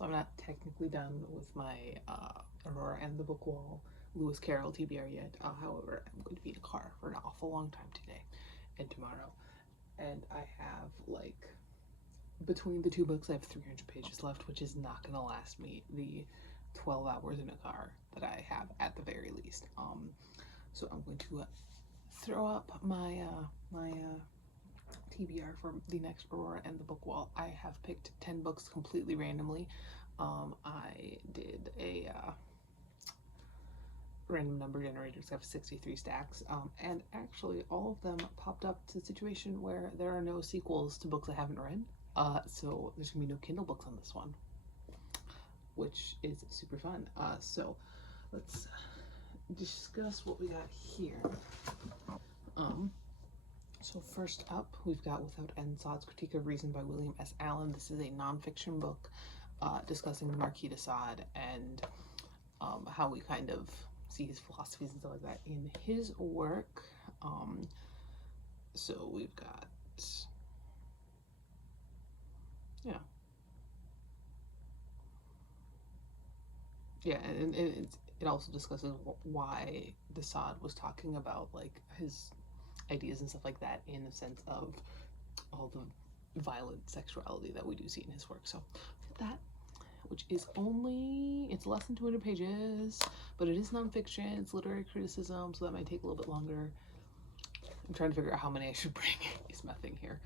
So I'm not technically done with my Aurora and the Book Wall Lewis Carroll TBR yet. However, I'm going to be in a car for an awful long time today and tomorrow. And I have like, between the two books, I have 300 pages left, which is not going to last me the 12 hours in a car that I have at the very least. So I'm going to throw up my TBR for the next Aurora and the Book Wall. I have picked 10 books completely randomly. I did a random number generator because I have 63 stacks, and actually all of them popped up to a situation where there are no sequels to books I haven't read. So there's gonna be no Kindle books on this one, which is super fun. So let's discuss what we got here. So first up, we've got Without End, Saad's Critique of Reason by William S. Allen. This is a nonfiction book discussing the Marquis de Sade and how we kind of see his philosophies and stuff like that in his work. So we've got, and it also discusses why de Sade was talking about like his ideas and stuff like that in the sense of all the violent sexuality that we do see in his work. So that, which is only, it's less than 200 pages, but it is nonfiction, it's literary criticism, so that might take a little bit longer. I'm trying to figure out how many I should bring is my thing here.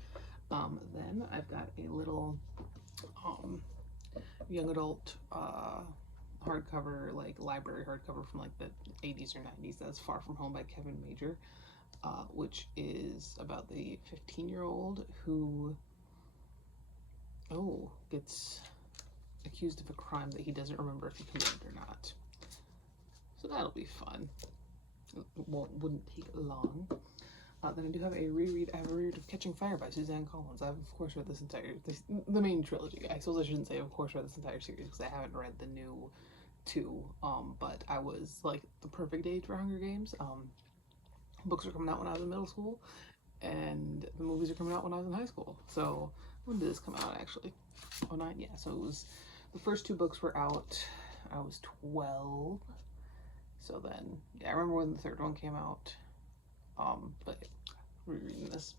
Then I've got a little young adult hardcover, like library hardcover from like the 80s or 90s. That's Far From Home by Kevin Major, which is about the 15-year-old who gets accused of a crime that he doesn't remember if he committed or not. So that'll be fun. Wouldn't take long. Then I do have a reread. I have a reread of Catching Fire by Suzanne Collins. I've of course read the main trilogy. I suppose I shouldn't say of course read this entire series because I haven't read the new two. But I was like the perfect age for Hunger Games. Books are coming out when I was in middle school, and the movies are coming out when I was in high school. So when did this come out actually? 09? Yeah, so it was, the first two books were out, I was 12. So then, yeah, I remember when the third one came out. But rereading this.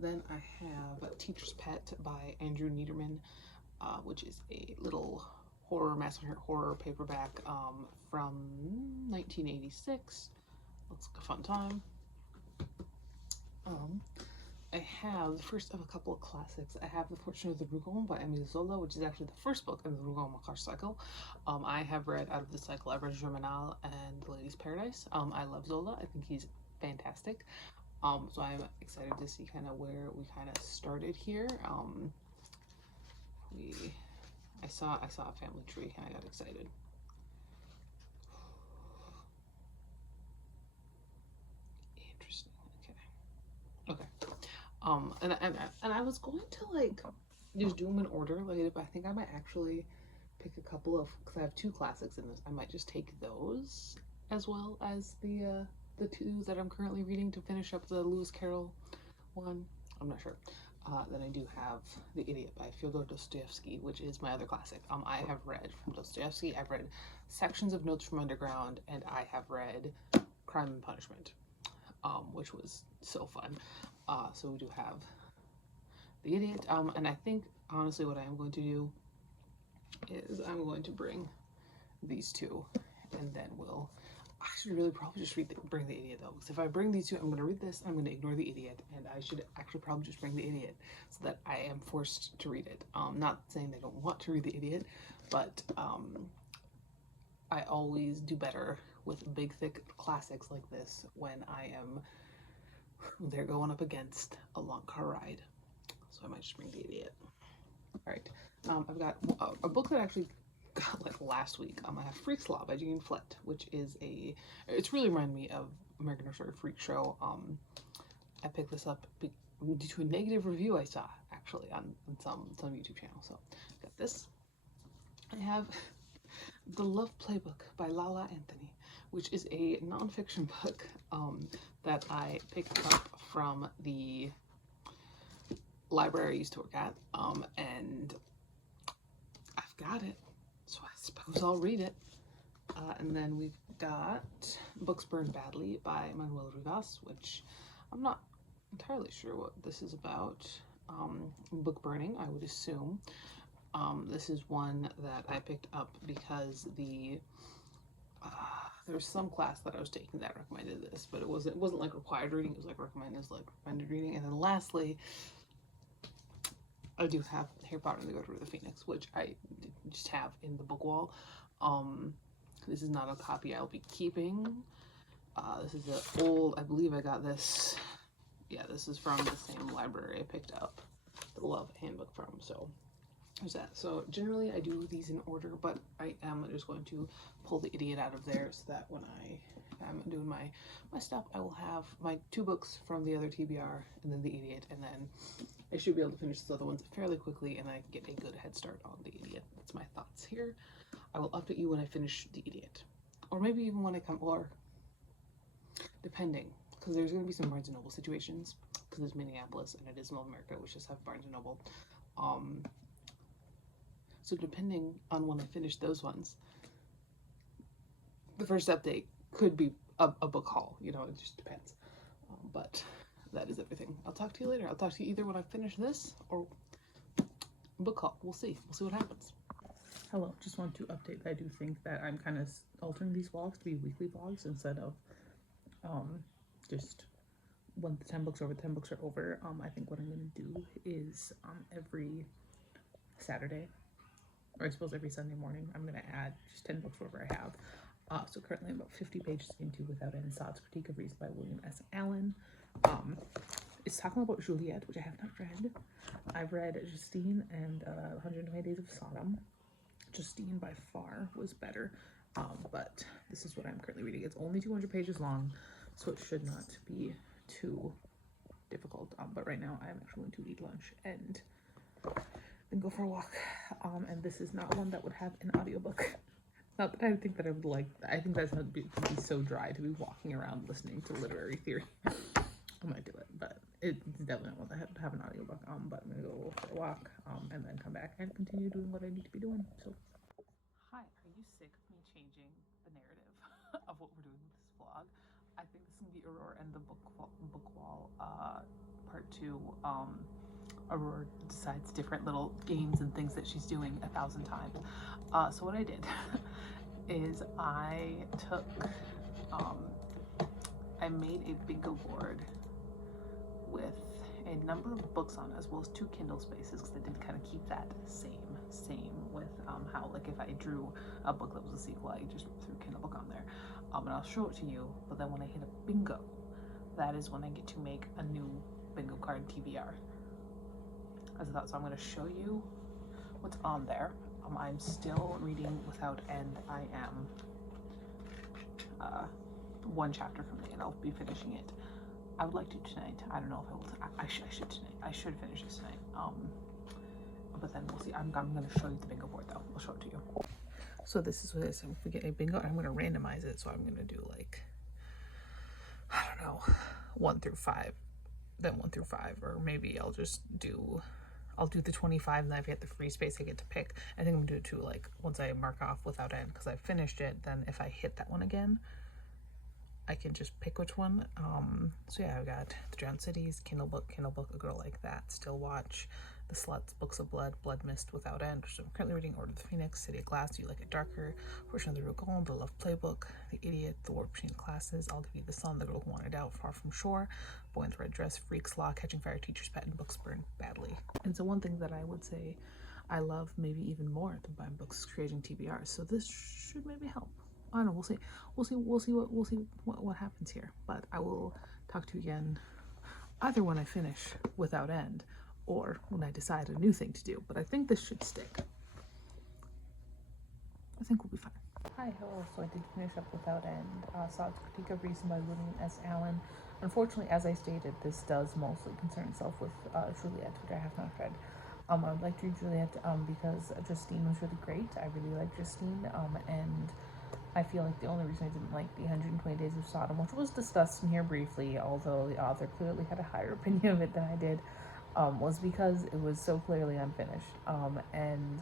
Then I have Teacher's Pet by Andrew Niederman, which is a little horror, massacre horror paperback from 1986. Looks like a fun time. I have the first of a couple of classics. I have The Fortune of the Rougon by Émile Zola, which is actually the first book in the Rougon-Macquart cycle. I have read out of the cycle, I've read Germinal and The Lady's Paradise. I love Zola. I think he's fantastic. So I'm excited to see kind of where we kind of started here. I saw a family tree and I got excited. Interesting. Okay. And I was going to like just do them in order, like, but I think I might actually pick a couple of, because I have two classics in this. I might just take those as well as the two that I'm currently reading to finish up the Lewis Carroll one. I'm not sure. Then I do have The Idiot by Fyodor Dostoevsky, which is my other classic. I have read from Dostoevsky, I've read sections of Notes from Underground, and I have read Crime and Punishment, which was so fun. So we do have The Idiot, and I think honestly what I am going to do is I'm going to bring these two, and then we'll actually really probably just bring The Idiot though, because if I bring these two, I'm going to read this, I'm going to ignore The Idiot, and I should actually probably just bring The Idiot so that I am forced to read it. Not saying I don't want to read The Idiot, but I always do better with big thick classics like this when they're going up against a long car ride. So I might just bring The Idiot. All right, I've got a book that I actually got like last week. I have Freak's Law by Jean Flett, which is it's really reminded me of American Horror Story Freak Show. I picked this up due to a negative review I saw actually on some YouTube channel. So got this. I have The Love Playbook by Lala Anthony, which is a nonfiction book that I picked up from the library I used to work at, and I've got it, so I suppose I'll read it. And then we've got Books Burned Badly by Manuel Rivas, which I'm not entirely sure what this is about. Book burning, I would assume. This is one that I picked up because there's some class that I was taking that recommended this, but it wasn't like required reading. It was like recommended reading. And then lastly, I do have Harry Potter and the Order of the Phoenix, which I just have in the book wall. This is not a copy I'll be keeping. This is an old, I believe I got this. Yeah, this is from the same library I picked up the Love Handbook from. So there's that. So generally I do these in order, but I am just going to pull the Idiot out of there so that when I'm doing my stuff, I will have my 2 books from the other TBR and then the Idiot, and then I should be able to finish the other ones fairly quickly and I can get a good head start on the Idiot. That's my thoughts here. I will update you when I finish the Idiot, or maybe even when I come, or depending, because there's going to be some Barnes & Noble situations, because it's Minneapolis and it is Middle America, which just have Barnes & Noble. So depending on when I finish those ones, the first update could be a book haul, you know, it just depends. But that is everything. I'll talk to you later. I'll talk to you either when I finish this or book haul. We'll see what happens. Hello, just want to update that I do think that I'm kind of altering these vlogs to be weekly vlogs instead of just when the 10 books are over. I think what I'm going to do is every Saturday, or I suppose every Sunday morning, I'm going to add just 10 books wherever I have. So currently I'm about 50 pages into Without End, Sod's Critique of Reason by William S. Allen. It's talking about Juliet, which I have not read. I've read Justine and 120 Days of Sodom. Justine by far was better, but this is what I'm currently reading. It's only 200 pages long, so it should not be too difficult. But right now I'm actually going to eat lunch and then go for a walk. And this is not one that would have an audiobook. Not that I think that I would like, I think that's not be so dry to be walking around listening to literary theory. I might do it, but it's definitely not one that have an audiobook. But I'm gonna go for a walk, and then come back and continue doing what I need to be doing. So, hi, are you sick of me changing the narrative of what we're doing with this vlog? I think this is gonna be Aurora and the book wall, part 2. Aurora decides different little games and things that she's doing 1,000 times. So what I did is I took, I made a bingo board with a number of books on it, as well as 2 Kindle spaces, because I did kind of keep that same with how, like, if I drew a book that was a sequel, I just threw a Kindle book on there. And I'll show it to you, but then when I hit a bingo, that is when I get to make a new bingo card TBR. As I thought, so I'm going to show you what's on there. I'm still reading Without End. I am 1 chapter from the end. I'll be finishing it. I would like to tonight. I don't know if I will. I should tonight. I should finish this tonight. But then we'll see. I'm going to show you the bingo board though. I'll show it to you. So this is what it is. If we get a bingo, I'm going to randomize it. So I'm going to do, like, I don't know, 1 through 5, then 1 through 5, or maybe I'll do the 25, and then if I get the free space, I get to pick. I think I'm gonna do it too, like, once I mark off Without End, because I finished it, then if I hit that one again, I can just pick which one. So yeah, I've got The Drowned Cities, Kindle book, A Girl Like That, Still Watch, The Sluts, Books of Blood, Blood Mist, Without End, which I'm currently reading, Order of the Phoenix, City of Glass, Do You Like It Darker, Portion of the Rue Gold, The Love Playbook, The Idiot, The War Between Classes, I'll Give You the Sun, The Girl Who Wanted Out, Far From Shore, Boy in the Red Dress, Freaks Law, Catching Fire, Teacher's Pet, and Books Burned Badly. And so one thing that I would say I love maybe even more than buying books, creating TBRs. So this should maybe help. I don't know, we'll see what happens here. But I will talk to you again either when I finish Without End or when I decide a new thing to do. But I think this should stick. I think we'll be fine. Hi, hello. So I did finish up Without End, Sod's Critique of Reason by William S. Allen. Unfortunately, as I stated, this does mostly concern itself with Juliet, which I have not read. I would like to read Juliet because Justine was really great. I really like Justine, and I feel like the only reason I didn't like the 120 Days of Sodom, which was discussed in here briefly, although the author clearly had a higher opinion of it than I did, was because it was so clearly unfinished. And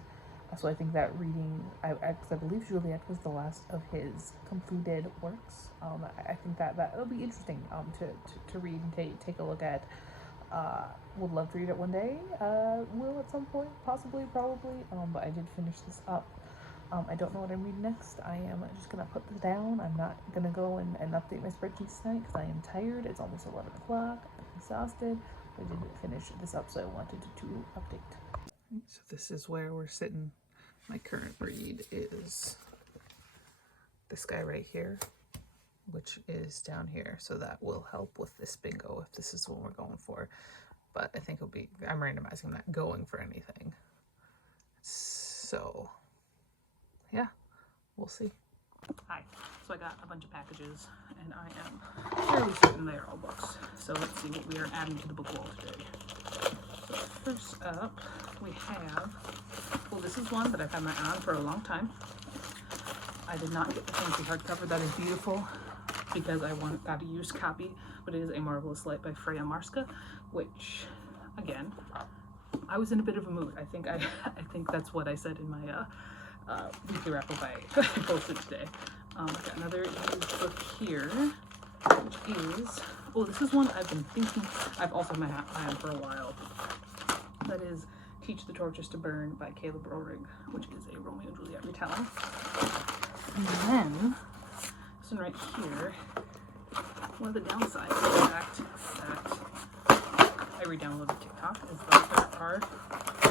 So I think that reading, because I believe Juliet was the last of his completed works. I think that it'll be interesting to read and take a look at. Would love to read it one day. Will at some point, possibly, probably. But I did finish this up. I don't know what I'm reading next. I am just gonna put this down. I'm not gonna go and update my spreadsheets tonight because I am tired. It's almost 11 o'clock. I'm exhausted. I didn't finish this up, so I wanted to update. So this is where we're sitting. My current read is this guy right here, which is down here. So that will help with this bingo if this is what we're going for. But I think it'll be, I'm randomizing, I'm not going for anything. So yeah, we'll see. Hi, so I got a bunch of packages and I am fairly certain they are all books. So let's see what we are adding to the book wall today. So first up, we have, well, this is one that I've had my eye on for a long time. I did not get the fancy hardcover. That is beautiful because I got a used copy, but it is A Marvelous Light by Freya Marska, which, again, I was in a bit of a mood. I think that's what I said in my weekly wrap up I posted today. I've got another used book here, which is, oh, this is one I've been thinking, I've also had my eye on for a while. That is Teach the Torches to Burn by Caleb Roehrig, which is a Romeo and Juliet retelling. And then, this one right here, one of the downsides of the fact that I re-downloaded TikTok is that there are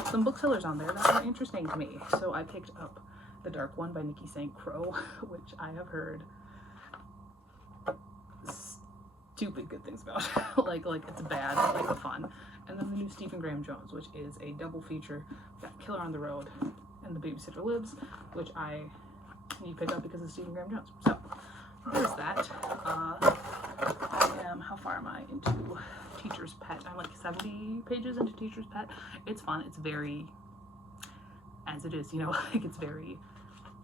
some booksellers on there that are interesting to me. So I picked up The Dark One by Nikki St. Crow, which I have heard stupid good things about. like it's bad, but like fun. And then the new Stephen Graham Jones, which is a double feature. We've got Killer on the Road and The Babysitter Lives, which I need to pick up because of Stephen Graham Jones. So there's that. How far am I into Teacher's Pet? I'm like 70 pages into Teacher's Pet. It's fun. It's very, as it is, you know, like it's very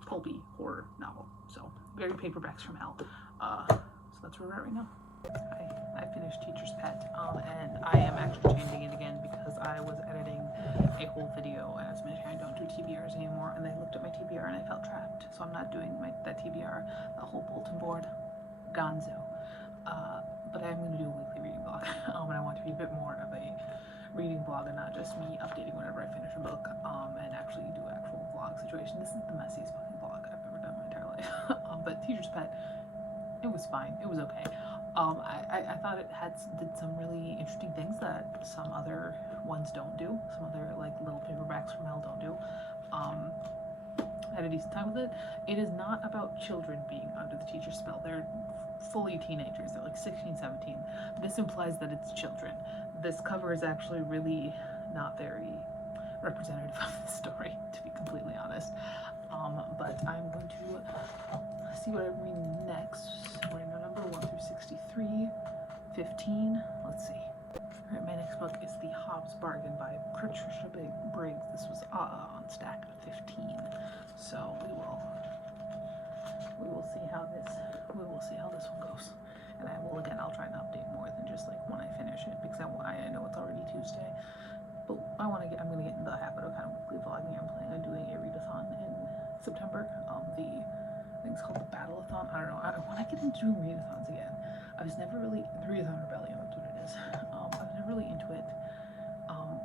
pulpy horror novel. So very paperbacks from hell. So that's where we're at right now. I finished Teacher's Pet, and I am actually changing it again because I was editing a whole video, and as mentioned, I don't do TBRs anymore, and I looked at my TBR and I felt trapped, so I'm not doing that TBR, the whole bulletin board, gonzo. But I'm going to do a weekly reading blog, and I want to be a bit more of a reading blog and not just me updating whenever I finish a book, and actually do actual vlog situation. This is the messiest fucking vlog I've ever done in my entire life. But Teacher's Pet, it was fine. It was okay. I thought it did some really interesting things that some other ones don't do. Some other like little paperbacks from hell don't do. I had a decent time with it. It is not about children being under the teacher's spell. They're fully teenagers. They're like 16, 17. This implies that it's children. This cover is actually really not very representative of the story, to be completely honest. But I'm going to see what I'm reading next. We're in number 1 through 63, 15. Let's see. Alright, my next book is The Hobbs Bargain by Patricia Briggs. This was on stack at 15. So we will see how this one goes. And I'll try and update more than just like when I finish it, because I know it's already Tuesday. But I'm gonna get into the habit of kind of weekly vlogging. I'm planning on doing a readathon in September. I think it's called the Battle-a-thon. I don't know. I want to get into doing readathons again. I was never really, the Readathon Rebellion, that's what it is. I was never really into it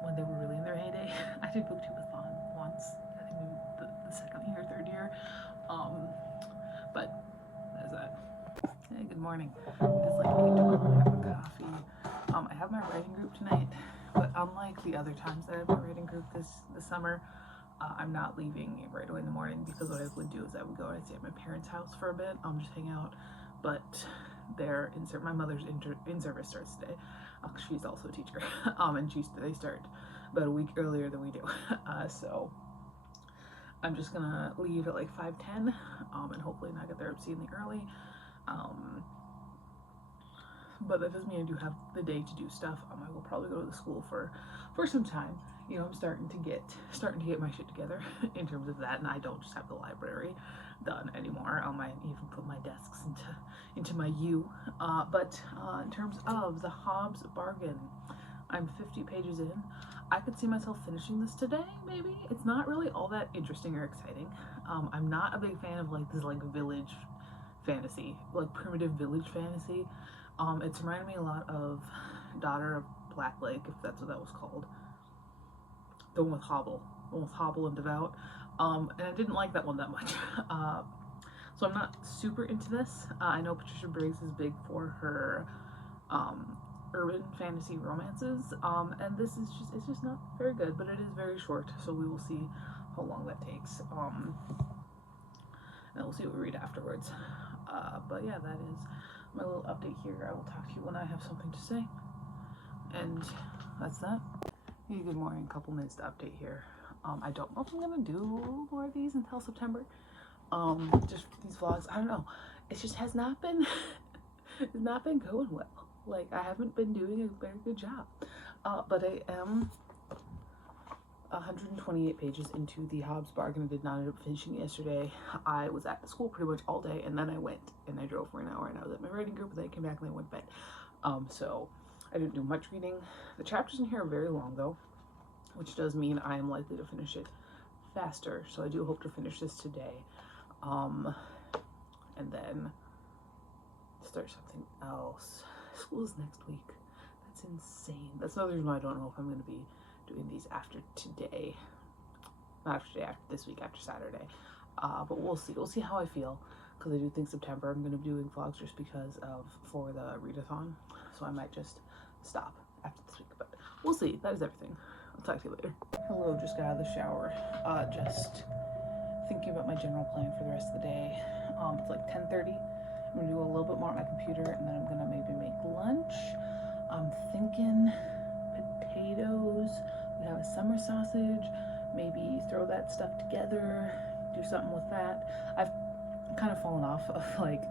when they were really in their heyday. I did Booktubeathon once, I think maybe the second year, third year. But there's that. Hey, good morning. It's like 8:12. I have a coffee. I have my writing group tonight, but unlike the other times that I have my writing group this summer, I'm not leaving right away in the morning, because what I would do is I would go and I'd stay at my parents' house for a bit, just hang out. But my mother's in-service starts today. She's also a teacher, and they start about a week earlier than we do. So I'm just gonna leave at like 5:10, and hopefully not get there obscenely early. But that doesn't mean I do have the day to do stuff. I will probably go to the school for some time. You know, I'm starting to get my shit together in terms of that, and I don't just have the library done anymore. I even put my desks into my U. But in terms of The Hobbs Bargain, I'm 50 pages in. I could see myself finishing this today, maybe. It's not really all that interesting or exciting. I'm not a big fan of like this like village fantasy, like primitive village fantasy. It's reminded me a lot of Daughter of Black Lake, if that's what that was called. The one with Hobble and Devout. And I didn't like that one that much. So I'm not super into this. I know Patricia Briggs is big for her urban fantasy romances, and this is it's just not very good, but it is very short, so we will see how long that takes, and we'll see what we read afterwards. But yeah, that is my little update here. I will talk to you when I have something to say, and that's that. Hey, good morning. Couple minutes to update here. I don't know if I'm gonna do more of these until September. Just these vlogs, I don't know. It just has not been it's not been going well. Like, I haven't been doing a very good job. But I am 128 pages into the Hobbs Bargain. I did not end up finishing it yesterday. I was at school pretty much all day, and then I went and I drove for an hour, and I was at my writing group, and then I came back and I went to bed. So I didn't do much reading. The chapters in here are very long though, which does mean I am likely to finish it faster. So I do hope to finish this today. And then start something else. School is next week. That's insane. That's another reason why I don't know if I'm going to be doing these after today. Not after today, after this week, after Saturday. But we'll see. We'll see how I feel. Because I do think September I'm going to be doing vlogs just because for the readathon. So I might just stop after this week. But we'll see. That is everything. I'll talk to you later. Hello, just got out of the shower. Just thinking about my general plan for the rest of the day. It's like 10:30. I'm gonna do a little bit more on my computer, and then I'm gonna maybe make lunch. I'm thinking potatoes. We have a summer sausage. Maybe throw that stuff together. Do something with that. I've kind of fallen off of like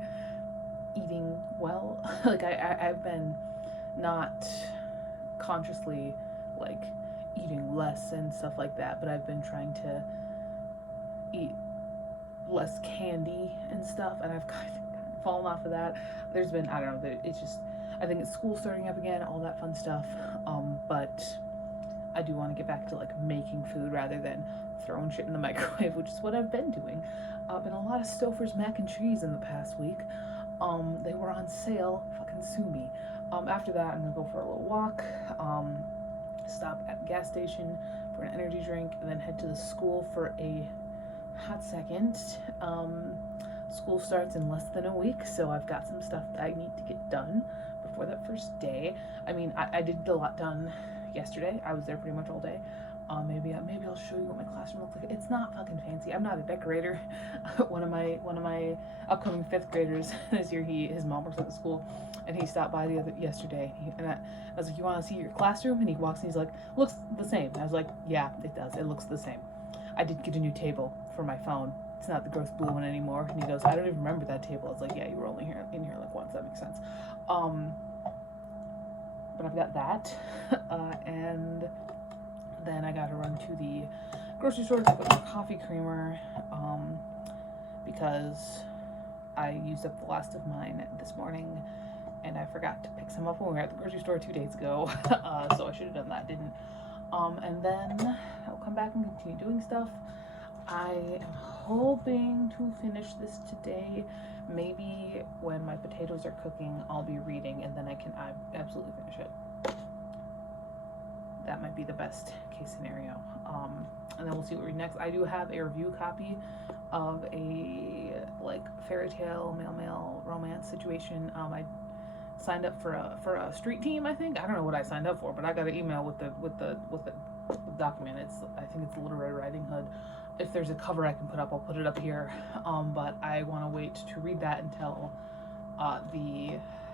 eating well. Like I've been not consciously like eating less and stuff like that, but I've been trying to eat less candy and stuff, and I've kind of fallen off of that. There's been, I don't know, it's just, I think it's school starting up again, all that fun stuff, but I do want to get back to like making food rather than throwing shit in the microwave, which is what I've been doing. Been a lot of Stouffer's mac and cheese in the past week. They were on sale, fucking sue me. After that, I'm gonna go for a little walk, stop at the gas station for an energy drink, and then head to the school for a hot second. School starts in less than a week, so I've got some stuff that I need to get done before that first day. I mean, I did a lot done yesterday. I was there pretty much all day. Maybe I'll show you what my classroom looks like. It's not fucking fancy. I'm not a decorator. one of my upcoming 5th graders this year, his mom works at the school, and he stopped by yesterday. And I was like, "You want to see your classroom?" And he walks and he's like, "Looks the same." And I was like, "Yeah, it does. It looks the same. I did get a new table for my phone. It's not the gross blue one anymore." And he goes, "I don't even remember that table." I was like, "Yeah, you were only in here like once. That makes sense." But I've got that, and then I gotta run to the grocery store to pick up my coffee creamer, because I used up the last of mine this morning, and I forgot to pick some up when we were at the grocery store 2 days ago. So I should have done that, didn't. And then I'll come back and continue doing stuff. I am hoping to finish this today. Maybe when my potatoes are cooking, I'll be reading, and then I can absolutely finish it. That might be the best case scenario. And then we'll see what we read next. I do have a review copy of a like fairy tale mail romance situation. I signed up for a street team. I think, I don't know what I signed up for, but I got an email with the document. I think it's Little Red Riding Hood. If there's a cover I can put up, I'll put it up here. But I want to wait to read that until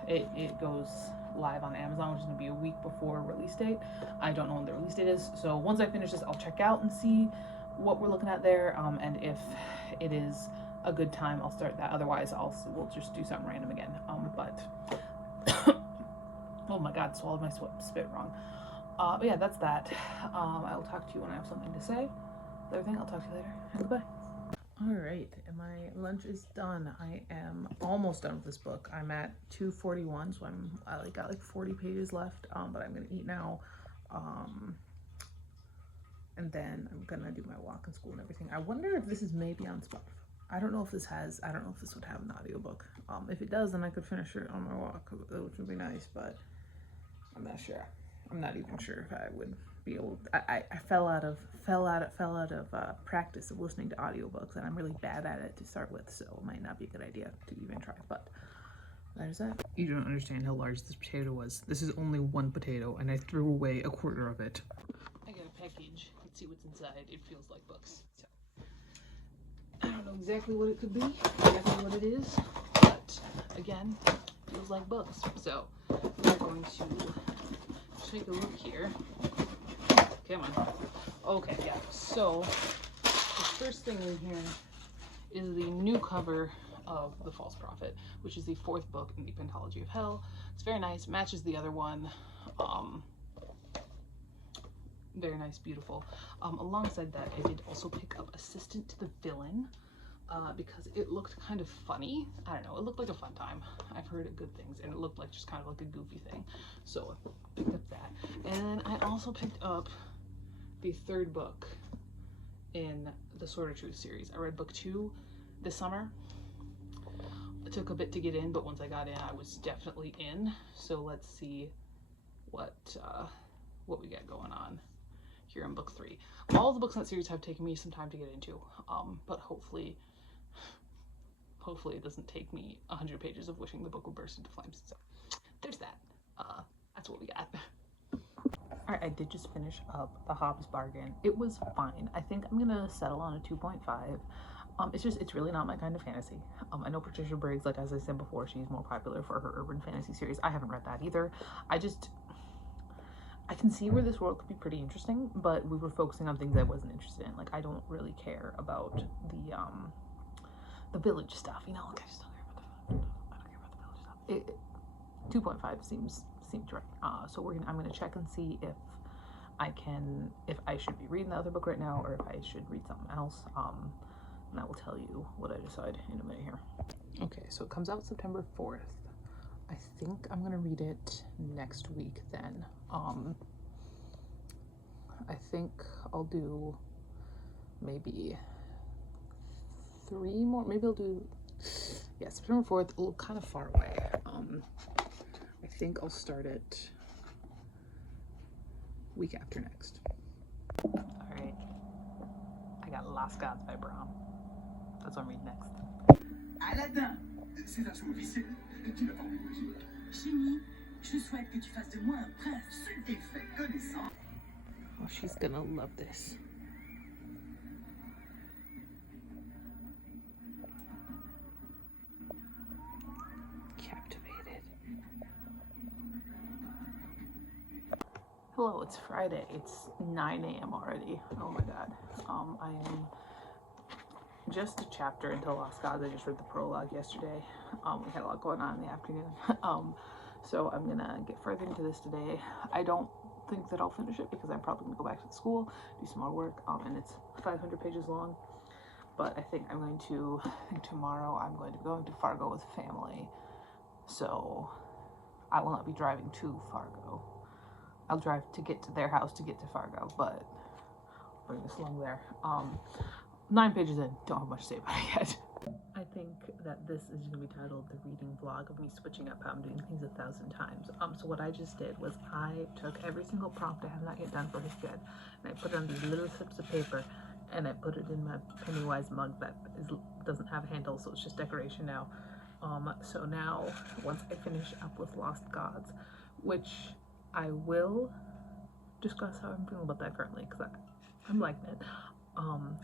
it goes live on Amazon, which is going to be a week before release date. I don't know when the release date is, so once I finish this, I'll check out and see what we're looking at there, and if it is a good time, I'll start that. Otherwise, we'll just do something random again. But oh my god, swallowed my spit wrong. But yeah, that's that. I will talk to you when I have something to say. Everything, I'll talk to you later. Goodbye. All right, and my lunch is done. I am almost done with this book. I'm at 241, so I got like 40 pages left. But I'm gonna eat now, and then I'm gonna do my walk in school and everything. I wonder if this is maybe on Spotify. I don't know if this would have an audiobook. If it does, then I could finish it on my walk, which would be nice. But I'm not sure. I'm not even sure if I would be able. I fell out of practice of listening to audiobooks, and I'm really bad at it to start with, so it might not be a good idea to even try. But there's that. You don't understand how large this potato was. This is only one potato, and I threw away a quarter of it. I got a package. Let's see what's inside. It feels like books. So I don't know exactly what it could be, exactly what it is, but again, feels like books. So we're going to take a look here. Come on. Okay, yeah. So the first thing in here is the new cover of The False Prophet, which is the 4th book in the Pentology of Hell. It's very nice, matches the other one. Very nice, beautiful. Alongside that, I did also pick up Assistant to the Villain, because it looked kind of funny. I don't know, it looked like a fun time. I've heard good things, and it looked like just kind of like a goofy thing. So I picked up that. And then I also picked up the 3rd book in the Sword of Truth series. I read book 2 this summer. It took a bit to get in, but once I got in, I was definitely in. So let's see what we got going on here in book 3. All the books in that series have taken me some time to get into, but hopefully it doesn't take me 100 pages of wishing the book would burst into flames. So there's that. That's what we got. All right, I did just finish up The Hobbs Bargain. It was fine. I think I'm gonna settle on a 2.5. It's really not my kind of fantasy. I know Patricia Briggs, like as I said before, she's more popular for her urban fantasy series. I haven't read that either. I can see where this world could be pretty interesting, but we were focusing on things I wasn't interested in. Like, I don't really care about the village stuff, you know. Like, I just don't care about the village stuff. 2.5 seems right. So I'm gonna check and see if I should be reading the other book right now, or if I should read something else. And I will tell you what I decide in a minute here. Okay, so it comes out September 4th. I think I'm gonna read it next week then. I think I'll do maybe 3 more. Maybe I'll do, yeah, September 4th, a little kind of far away. I think I'll start it week after next. All right, I got Lost Gods by Bram. That's what I'm reading next. Aladdin, c'est un son vicieux. Tu n'as pas envie de magie. Génie, je souhaite que tu fasses de moi un prince et fais connaissance. Oh, she's gonna love this. Captivated. Hello, it's Friday. It's 9 a.m. already. Oh my god. I am just a chapter into Lost Gods. I just read the prologue yesterday. We had a lot going on in the afternoon. So I'm gonna get further into this today. I don't think that I'll finish it because I'm probably gonna go back to the school, do some more work, and it's 500 pages long. But I think tomorrow I'm going to be going to Fargo with family. So I will not be driving to Fargo. I'll drive to get to their house to get to Fargo, but I'll bring this along there. 9 pages in, don't have much to say about it yet. I think that this is going to be titled The Reading Vlog of me switching up how I'm doing things 1,000 times. So what I just did was I took every single prompt I have not yet done for his bed, and I put it on these little slips of paper, and I put it in my Pennywise mug that doesn't have a handle, so it's just decoration now. So now, once I finish up with Lost Gods, which I will discuss how I'm feeling about that currently, because I'm liking it,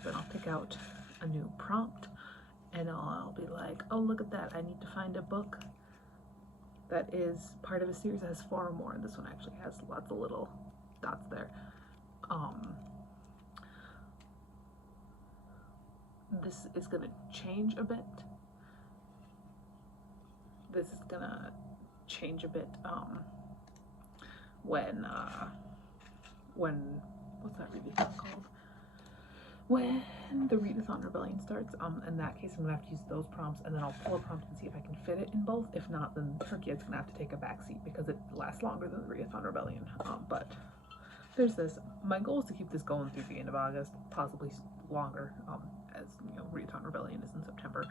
then I'll pick out a new prompt, and I'll be like, oh, look at that, I need to find a book that is part of a series that has 4 or more, and this one actually has lots of little dots there. This is gonna change a bit. When what's that really called? when the Readathon Rebellion starts, in that case, I'm gonna have to use those prompts, and then I'll pull a prompt and see if I can fit it in both. If not, then Turkey's gonna have to take a backseat because it lasts longer than the Readathon Rebellion. But there's this. My goal is to keep this going through the end of August, possibly longer, as you know, Readathon Rebellion is in September.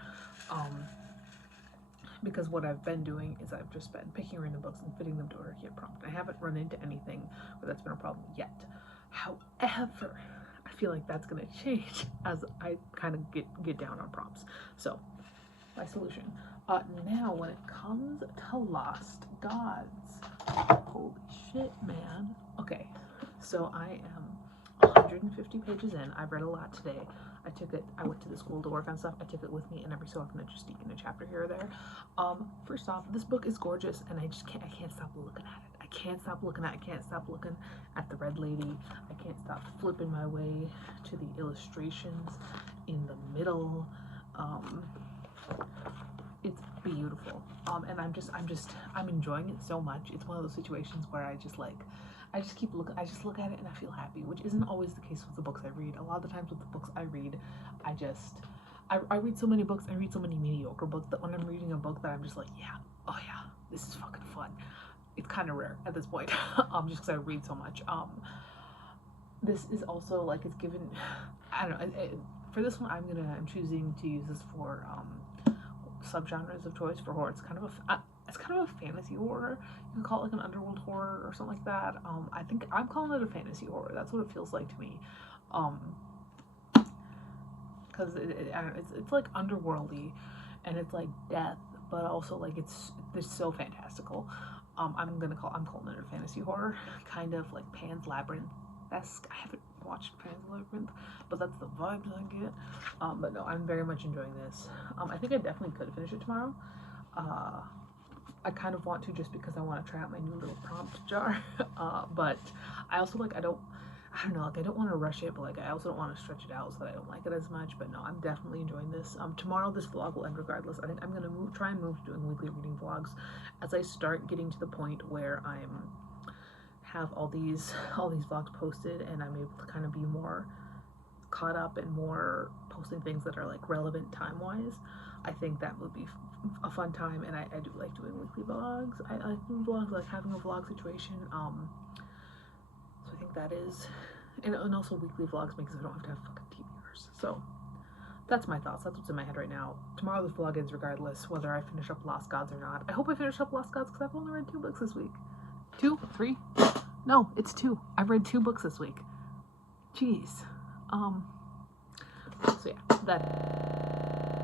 Because what I've been doing is I've just been picking random books and fitting them to a Turkey prompt. I haven't run into anything where that's been a problem yet. However, I feel like that's gonna change as I kind of get down on prompts. So, my solution. Now, when it comes to Lost Gods, holy shit, man. Okay, so I am 150 pages in. I've read a lot today. I went to the school to work on stuff. I took it with me, and every so often I just sneak in a chapter here or there. First off, this book is gorgeous, and I can't stop looking at it. I can't stop looking at the red lady. I can't stop flipping my way to the illustrations in the middle. It's beautiful. And I'm enjoying it so much. It's one of those situations where I just look at it and I feel happy, which isn't always the case with the books I read. A lot of the times with the books I read, I read so many books, I read so many mediocre books that when I'm reading a book that I'm just like, yeah, oh yeah, this is fucking fun. It's kind of rare at this point, just because I read so much. This is also like, it's given, I don't know, for this one I'm choosing to use this for subgenres of choice for horror. It's kind of a fantasy horror. You can call it like an underworld horror or something like that. I think I'm calling it a fantasy horror. That's what it feels like to me. Because it's like underworldy, and it's like death, but also like it's so fantastical. I'm calling it a fantasy horror, kind of like Pan's Labyrinth-esque. I haven't watched Pan's Labyrinth, but that's the vibes I get. But no, I'm very much enjoying this. I think I definitely could finish it tomorrow. I kind of want to just because I want to try out my new little prompt jar. But I also I don't want to rush it, but like I also don't want to stretch it out so that I don't like it as much. But no, I'm definitely enjoying this. Tomorrow this vlog will end regardless. I think I'm gonna try and move to doing weekly reading vlogs as I start getting to the point where have all these vlogs posted and I'm able to kind of be more caught up and more posting things that are like relevant time-wise. I think that would be a fun time, and I do like doing weekly vlogs. I like doing vlogs, like having a vlog situation. So I think that is, and also weekly vlogs because I don't have to have fucking TVers. So that's my thoughts. That's what's in my head right now. Tomorrow this vlog ends regardless, whether I finish up Lost Gods or not. I hope I finish up Lost Gods because I've only read 2 books this week. 2? 3? No, it's 2. I've read 2 books this week. Jeez. So yeah, that